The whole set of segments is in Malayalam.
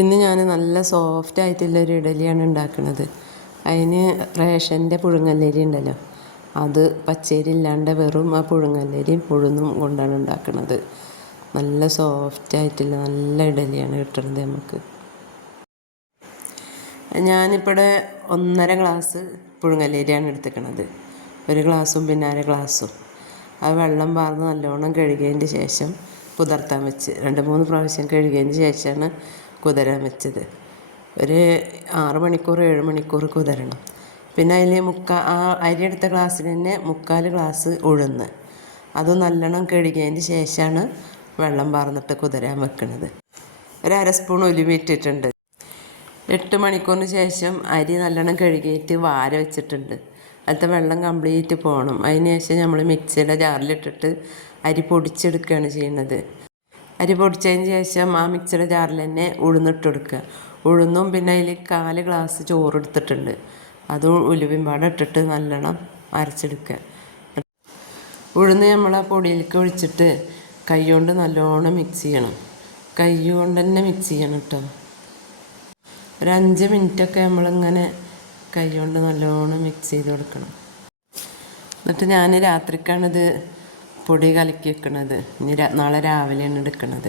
ഇന്ന് ഞാൻ നല്ല സോഫ്റ്റ് ആയിട്ടുള്ളൊരു ഇഡലിയാണ് ഉണ്ടാക്കുന്നത്. അതിന് റേഷൻ്റെ പുഴുങ്ങല്ലരി ഉണ്ടല്ലോ, അത് പച്ചരി ഇല്ലാണ്ട് വെറും ആ പുഴുങ്ങല്ലരിയും ഉഴുന്നും കൊണ്ടാണ് ഉണ്ടാക്കുന്നത്. നല്ല സോഫ്റ്റ് ആയിട്ടുള്ള നല്ല ഇഡലിയാണ് കിട്ടുന്നത് നമുക്ക്. ഞാനിപ്പോൾ 1.5 ഗ്ലാസ് പുഴുങ്ങല്ലരിയാണ് എടുത്തിരിക്കുന്നത്. 1 ഗ്ലാസും പിന്നെ 1/2 ഗ്ലാസും അത് വെള്ളം പാർന്ന് നല്ലോണം കഴുകിയതിന് ശേഷം കുതിർത്താൻ വെച്ച് 2-3 പ്രാവശ്യം കഴുകിയതിന് ശേഷമാണ് കുതിരാൻ വെച്ചത്. ഒരു 6 മണിക്കൂർ 7 മണിക്കൂർ കുതിരണം. പിന്നെ അതിൽ ആ അരി എടുത്ത ഗ്ലാസ്സിന് തന്നെ 3/4 ഗ്ലാസ് ഉഴുന്ന്, അത് നല്ലോണം കഴുകിയതിന് ശേഷമാണ് വെള്ളം പാർന്നിട്ട് കുതിരാൻ വെക്കുന്നത്. 1/2 സ്പൂൺ ഉലുവ ഇട്ടിട്ടുണ്ട്. 8 മണിക്കൂറിന് ശേഷം അരി നല്ലോണം കഴുകിയിട്ട് വാര വെച്ചിട്ടുണ്ട്. അതിലത്തെ വെള്ളം കംപ്ലീറ്റ് പോകണം. അതിന് ശേഷം നമ്മൾ മിക്സിയുടെ ജാറിലിട്ടിട്ട് അരി പൊടിച്ചെടുക്കുകയാണ് ചെയ്യുന്നത്. അരി പൊടിച്ചതിന് ശേഷം ആ മിക്സിയുടെ ജാറിൽ തന്നെ ഉഴുന്നിട്ട് കൊടുക്കുക. ഉഴുന്നും പിന്നെ അതിൽ 1/4 ഗ്ലാസ് ചോറ് എടുത്തിട്ടുണ്ട്, അതും ഉലുവയും പാടെ ഇട്ടിട്ട് നല്ലോണം അരച്ചെടുക്കുക. ഉഴുന്ന് നമ്മൾ ആ പൊടിയിലേക്ക് ഒഴിച്ചിട്ട് കൈ കൊണ്ട് നല്ലോണം മിക്സ് ചെയ്യണം. കൈ കൊണ്ട് തന്നെ മിക്സ് ചെയ്യണം കേട്ടോ. ഒരു 5 മിനിറ്റൊക്കെ നമ്മളിങ്ങനെ കൈ കൊണ്ട് നല്ലോണം മിക്സ് ചെയ്ത് കൊടുക്കണം. എന്നിട്ട് ഞാൻ രാത്രിക്കാണിത് പൊടി കലക്കി വെക്കണത്. ഇനി നാളെ രാവിലെയാണ് എടുക്കണത്.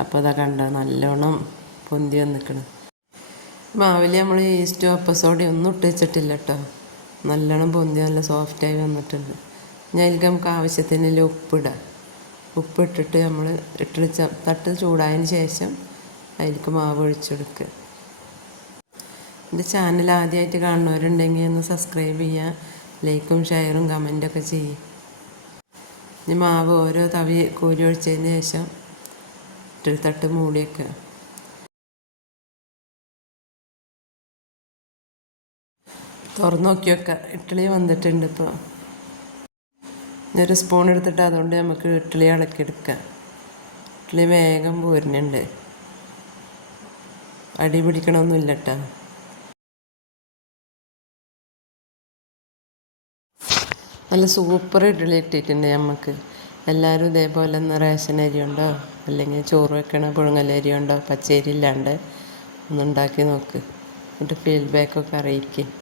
അപ്പോൾ ഇതാ കണ്ട നല്ലോണം പൊന്തി വന്നിക്കണം. മാവിൽ നമ്മൾ ഈസ്റ്റോ അപ്പസോഡയോ ഒന്നും ഇട്ട് വെച്ചിട്ടില്ല കേട്ടോ. നല്ലോണം പൊന്തി നല്ല സോഫ്റ്റായി വന്നിട്ടുണ്ട്. ഇനി അതിലേക്ക് നമുക്ക് ആവശ്യത്തിനുള്ള ഉപ്പിടാം. ഉപ്പിട്ടിട്ട് നമ്മൾ തട്ട് ചൂടായതിന് ശേഷം അതിലേക്ക് മാവ് ഒഴിച്ചെടുക്കുക. എൻ്റെ ചാനൽ ആദ്യമായിട്ട് കാണുന്നവരുണ്ടെങ്കിൽ ഒന്ന് സബ്സ്ക്രൈബ് ചെയ്യുക, ലൈക്കും ഷെയറും കമൻറ്റൊക്കെ ചെയ്യും. ഇനി മാവ് ഓരോ തവി കോരി ഒഴിച്ചതിന് ശേഷം ഇട്ടൊരു തട്ട് മൂടി വയ്ക്കുക. തുറന്ന് നോക്കി വെക്കുക. ഇഡ്ഡലി വന്നിട്ടുണ്ട്. ഇപ്പോൾ ഒരു സ്പൂൺ എടുത്തിട്ട് അതുകൊണ്ട് നമുക്ക് ഇഡ്ഡലി ഇളക്കിയെടുക്കാം. ഇഡ്ഡലി വേഗം പോരുന്നുണ്ട്, അടി പിടിക്കണമൊന്നുമില്ല കേട്ടോ. നല്ല സൂപ്പർ ഇഡ്ഡലി ഇട്ടിട്ടുണ്ട് നമുക്ക്. എല്ലാവരും ഇതേപോലെ ഒന്ന് റേഷൻ അരി ഉണ്ടോ അല്ലെങ്കിൽ ചോറ് വെക്കണ പുഴുങ്ങലരി ഉണ്ടോ പച്ചരി ഇല്ലാണ്ട് ഒന്ന് ഉണ്ടാക്കി നോക്ക്. എന്നിട്ട് ഫീഡ്ബാക്കൊക്കെ അറിയിക്കുക.